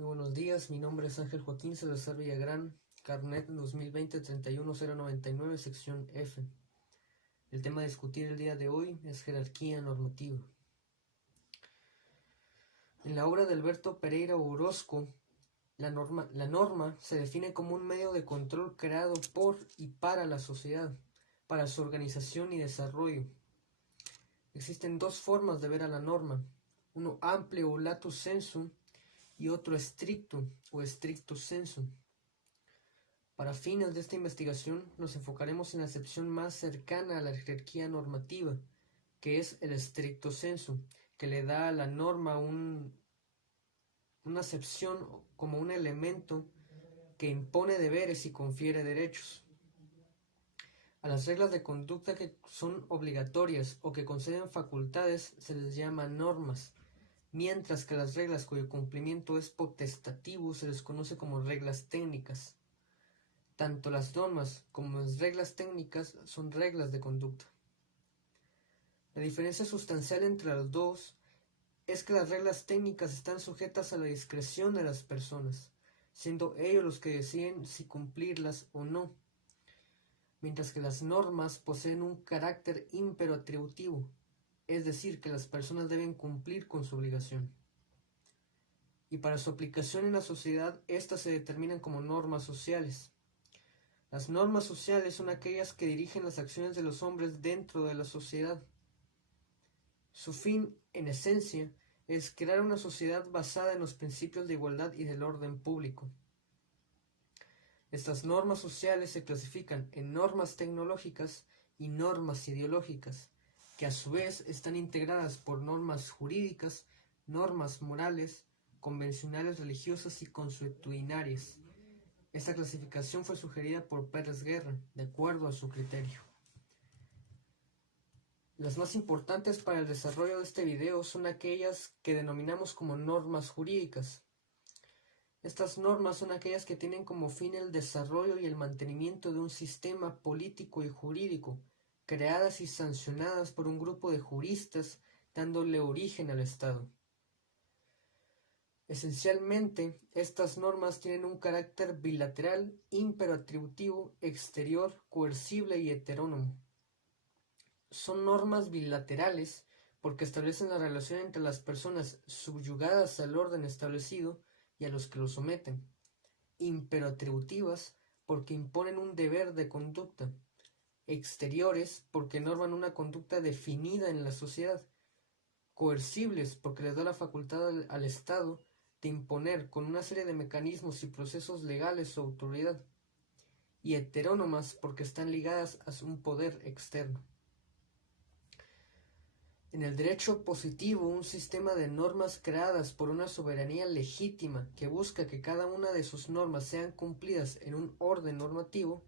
Muy buenos días, mi nombre es Ángel Joaquín Salazar Villagrán, Carnet 2020-31099, sección F. El tema a discutir el día de hoy es jerarquía normativa. En la obra de Alberto Pereira Orozco, la norma se define como un medio de control creado por y para la sociedad, para su organización y desarrollo. Existen dos formas de ver a la norma, uno amplio o lato sensu y otro estricto o stricto sensu. Para fines de esta investigación nos enfocaremos en la acepción más cercana a la jerarquía normativa, que es el stricto sensu, que le da a la norma una acepción como un elemento que impone deberes y confiere derechos. A las reglas de conducta que son obligatorias o que conceden facultades se les llama normas, mientras que las reglas cuyo cumplimiento es potestativo se les conoce como reglas técnicas. Tanto las normas como las reglas técnicas son reglas de conducta. La diferencia sustancial entre las dos es que las reglas técnicas están sujetas a la discreción de las personas, siendo ellos los que deciden si cumplirlas o no, mientras que las normas poseen un carácter imperatributivo, es decir, que las personas deben cumplir con su obligación. Y para su aplicación en la sociedad, estas se determinan como normas sociales. Las normas sociales son aquellas que dirigen las acciones de los hombres dentro de la sociedad. Su fin, en esencia, es crear una sociedad basada en los principios de igualdad y del orden público. Estas normas sociales se clasifican en normas tecnológicas y normas ideológicas, que a su vez están integradas por normas jurídicas, normas morales, convencionales religiosas y consuetudinarias. Esta clasificación fue sugerida por Pérez Guerra, de acuerdo a su criterio. Las más importantes para el desarrollo de este video son aquellas que denominamos como normas jurídicas. Estas normas son aquellas que tienen como fin el desarrollo y el mantenimiento de un sistema político y jurídico, creadas y sancionadas por un grupo de juristas, dándole origen al Estado. Esencialmente, estas normas tienen un carácter bilateral, imperatributivo, exterior, coercible y heterónomo. Son normas bilaterales porque establecen la relación entre las personas subyugadas al orden establecido y a los que lo someten. Imperatributivas porque imponen un deber de conducta. Exteriores porque norman una conducta definida en la sociedad. Coercibles porque les da la facultad al Estado de imponer con una serie de mecanismos y procesos legales su autoridad, y heterónomas porque están ligadas a un poder externo. En el derecho positivo, un sistema de normas creadas por una soberanía legítima que busca que cada una de sus normas sean cumplidas en un orden normativo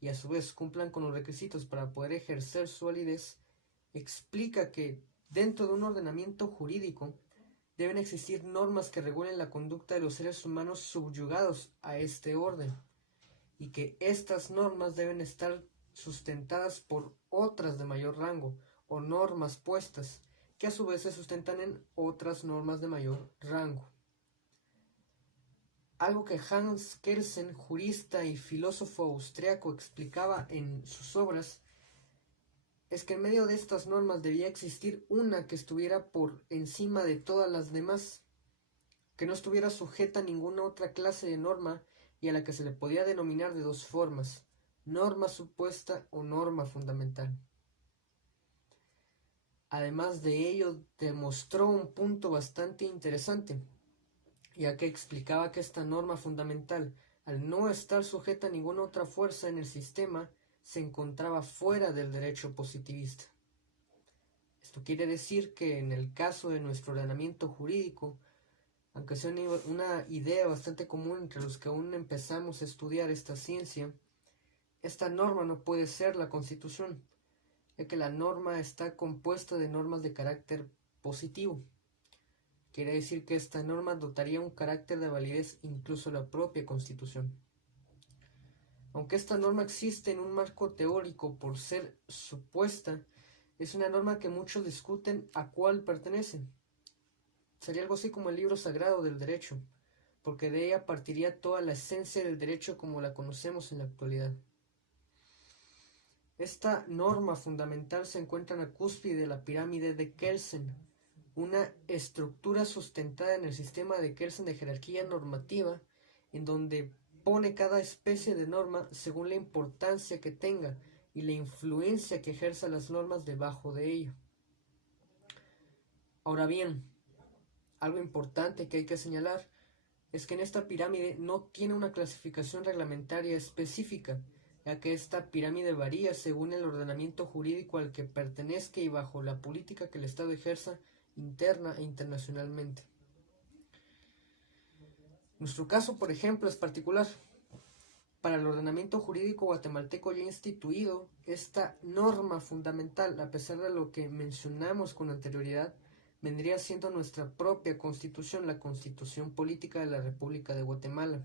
y a su vez cumplan con los requisitos para poder ejercer su validez, explica que dentro de un ordenamiento jurídico deben existir normas que regulen la conducta de los seres humanos subyugados a este orden, y que estas normas deben estar sustentadas por otras de mayor rango, o normas puestas, que a su vez se sustentan en otras normas de mayor rango. Algo que Hans Kelsen, jurista y filósofo austriaco, explicaba en sus obras es que en medio de estas normas debía existir una que estuviera por encima de todas las demás, que no estuviera sujeta a ninguna otra clase de norma y a la que se le podía denominar de dos formas, norma supuesta o norma fundamental. Además de ello, demostró un punto bastante interesante, ya que explicaba que esta norma fundamental, al no estar sujeta a ninguna otra fuerza en el sistema, se encontraba fuera del derecho positivista. Esto quiere decir que en el caso de nuestro ordenamiento jurídico, aunque sea una idea bastante común entre los que aún empezamos a estudiar esta ciencia, esta norma no puede ser la Constitución, ya que la norma está compuesta de normas de carácter positivo. Quiere decir que esta norma dotaría un carácter de validez incluso a la propia Constitución. Aunque esta norma existe en un marco teórico por ser supuesta, es una norma que muchos discuten a cuál pertenece. Sería algo así como el libro sagrado del derecho, porque de ella partiría toda la esencia del derecho como la conocemos en la actualidad. Esta norma fundamental se encuentra en la cúspide de la pirámide de Kelsen, una estructura sustentada en el sistema de Kelsen de jerarquía normativa, en donde pone cada especie de norma según la importancia que tenga y la influencia que ejerza las normas debajo de ello. Ahora bien, algo importante que hay que señalar es que en esta pirámide no tiene una clasificación reglamentaria específica, ya que esta pirámide varía según el ordenamiento jurídico al que pertenezca y bajo la política que el Estado ejerza interna e internacionalmente. Nuestro caso, por ejemplo, es particular. Para el ordenamiento jurídico guatemalteco ya instituido, esta norma fundamental, a pesar de lo que mencionamos con anterioridad, vendría siendo nuestra propia Constitución, la Constitución Política de la República de Guatemala.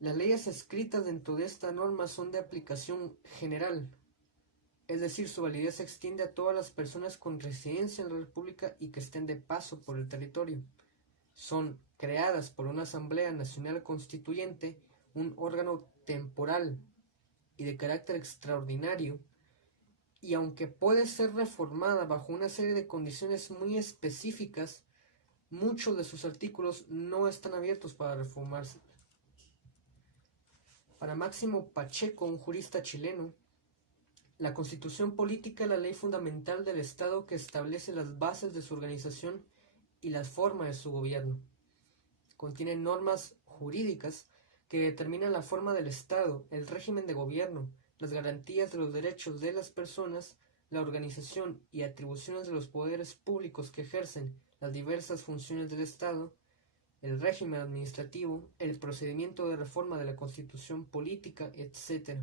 Las leyes escritas dentro de esta norma son de aplicación general, es decir, su validez se extiende a todas las personas con residencia en la República y que estén de paso por el territorio. Son creadas por una Asamblea Nacional Constituyente, un órgano temporal y de carácter extraordinario, y aunque puede ser reformada bajo una serie de condiciones muy específicas, muchos de sus artículos no están abiertos para reformarse. Para Máximo Pacheco, un jurista chileno, la Constitución Política es la ley fundamental del Estado que establece las bases de su organización y la forma de su gobierno. Contiene normas jurídicas que determinan la forma del Estado, el régimen de gobierno, las garantías de los derechos de las personas, la organización y atribuciones de los poderes públicos que ejercen las diversas funciones del Estado, el régimen administrativo, el procedimiento de reforma de la Constitución Política, etc.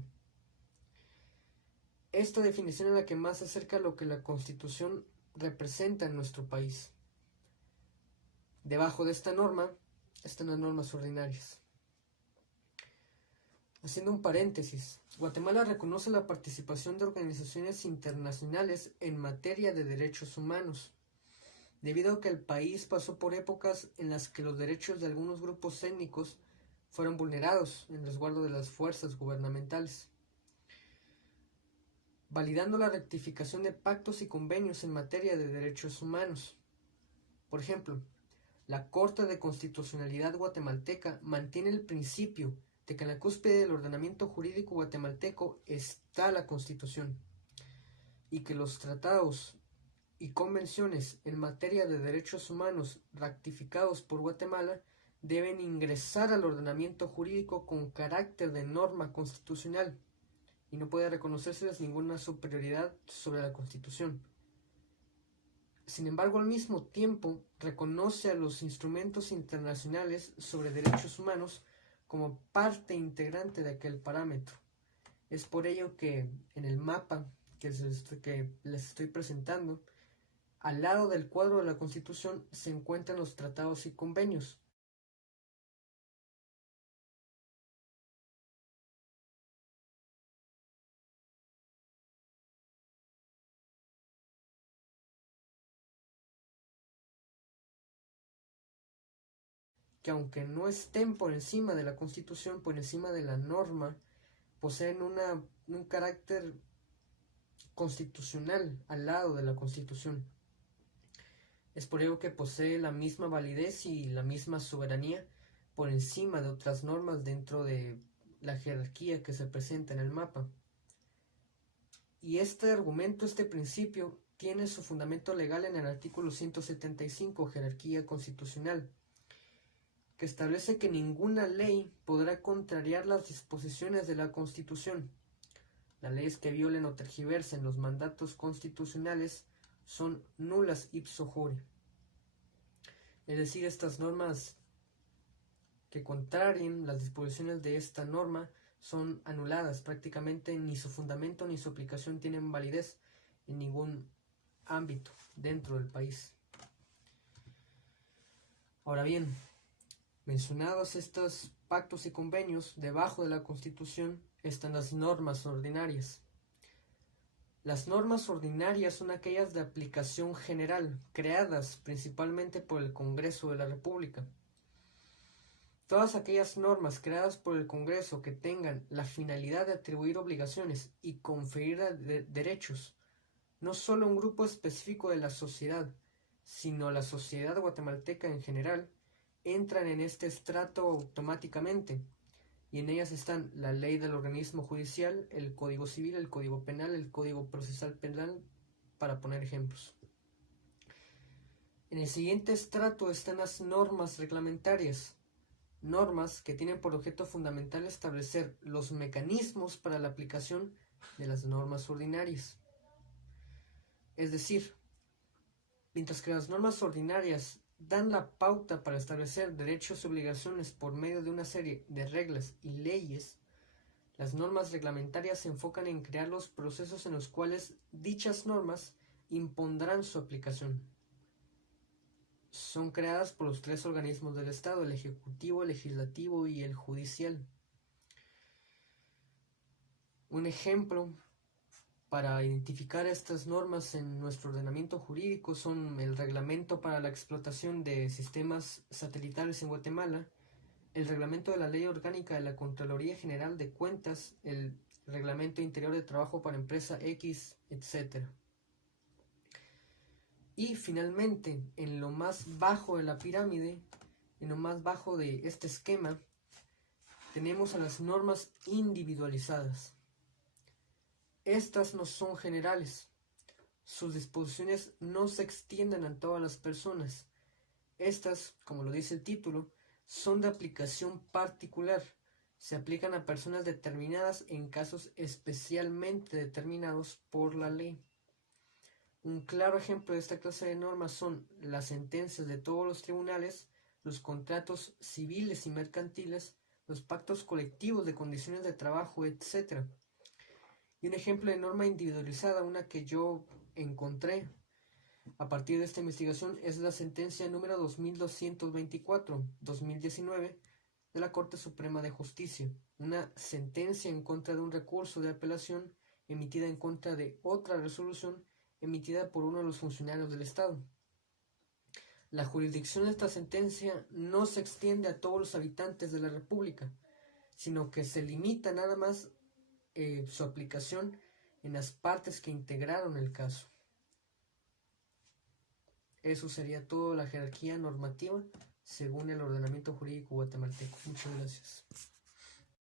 Esta definición es la que más se acerca a lo que la Constitución representa en nuestro país. Debajo de esta norma están las normas ordinarias. Haciendo un paréntesis, Guatemala reconoce la participación de organizaciones internacionales en materia de derechos humanos, debido a que el país pasó por épocas en las que los derechos de algunos grupos étnicos fueron vulnerados en resguardo de las fuerzas gubernamentales, validando la rectificación de pactos y convenios en materia de derechos humanos. Por ejemplo, la Corte de Constitucionalidad guatemalteca mantiene el principio de que en la cúspide del ordenamiento jurídico guatemalteco está la Constitución, y que los tratados y convenciones en materia de derechos humanos ratificados por Guatemala deben ingresar al ordenamiento jurídico con carácter de norma constitucional y no puede reconocérseles ninguna superioridad sobre la Constitución. Sin embargo, al mismo tiempo, reconoce a los instrumentos internacionales sobre derechos humanos como parte integrante de aquel parámetro. Es por ello que en el mapa que les estoy presentando, al lado del cuadro de la Constitución se encuentran los tratados y convenios. Que aunque no estén por encima de la Constitución, por encima de la norma, poseen un carácter constitucional al lado de la Constitución. Es por ello que posee la misma validez y la misma soberanía por encima de otras normas dentro de la jerarquía que se presenta en el mapa. Y este argumento, este principio, tiene su fundamento legal en el artículo 175, jerarquía constitucional, que establece que ninguna ley podrá contrariar las disposiciones de la Constitución. Las leyes que violen o tergiversen los mandatos constitucionales son nulas ipso jure. Es decir, estas normas que contrarien las disposiciones de esta norma son anuladas. Prácticamente ni su fundamento ni su aplicación tienen validez en ningún ámbito dentro del país. Ahora bien, mencionados estos pactos y convenios, debajo de la Constitución están las normas ordinarias. Las normas ordinarias son aquellas de aplicación general, creadas principalmente por el Congreso de la República. Todas aquellas normas creadas por el Congreso que tengan la finalidad de atribuir obligaciones y conferir derechos, no solo a un grupo específico de la sociedad, sino a la sociedad guatemalteca en general, entran en este estrato automáticamente, y en ellas están la ley del organismo judicial, el Código Civil, el Código Penal, el Código Procesal Penal, para poner ejemplos. En el siguiente estrato están las normas reglamentarias, normas que tienen por objeto fundamental establecer los mecanismos para la aplicación de las normas ordinarias. Es decir, mientras que las normas ordinarias dan la pauta para establecer derechos y obligaciones por medio de una serie de reglas y leyes, las normas reglamentarias se enfocan en crear los procesos en los cuales dichas normas impondrán su aplicación. Son creadas por los tres organismos del Estado: el Ejecutivo, el Legislativo y el Judicial. Un ejemplo para identificar estas normas en nuestro ordenamiento jurídico son el Reglamento para la explotación de sistemas satelitales en Guatemala, el Reglamento de la Ley Orgánica de la Contraloría General de Cuentas, el Reglamento Interior de Trabajo para Empresa X, etc. Y finalmente, en lo más bajo de la pirámide, en lo más bajo de este esquema, tenemos a las normas individualizadas. Estas no son generales. Sus disposiciones no se extienden a todas las personas. Estas, como lo dice el título, son de aplicación particular. Se aplican a personas determinadas en casos especialmente determinados por la ley. Un claro ejemplo de esta clase de normas son las sentencias de todos los tribunales, los contratos civiles y mercantiles, los pactos colectivos de condiciones de trabajo, etc. Y un ejemplo de norma individualizada, una que yo encontré a partir de esta investigación, es la sentencia número 2224/2019 de la Corte Suprema de Justicia, una sentencia en contra de un recurso de apelación emitida en contra de otra resolución emitida por uno de los funcionarios del Estado. La jurisdicción de esta sentencia no se extiende a todos los habitantes de la República, sino que se limita nada más su aplicación en las partes que integraron el caso. Eso sería toda la jerarquía normativa según el ordenamiento jurídico guatemalteco. Muchas gracias.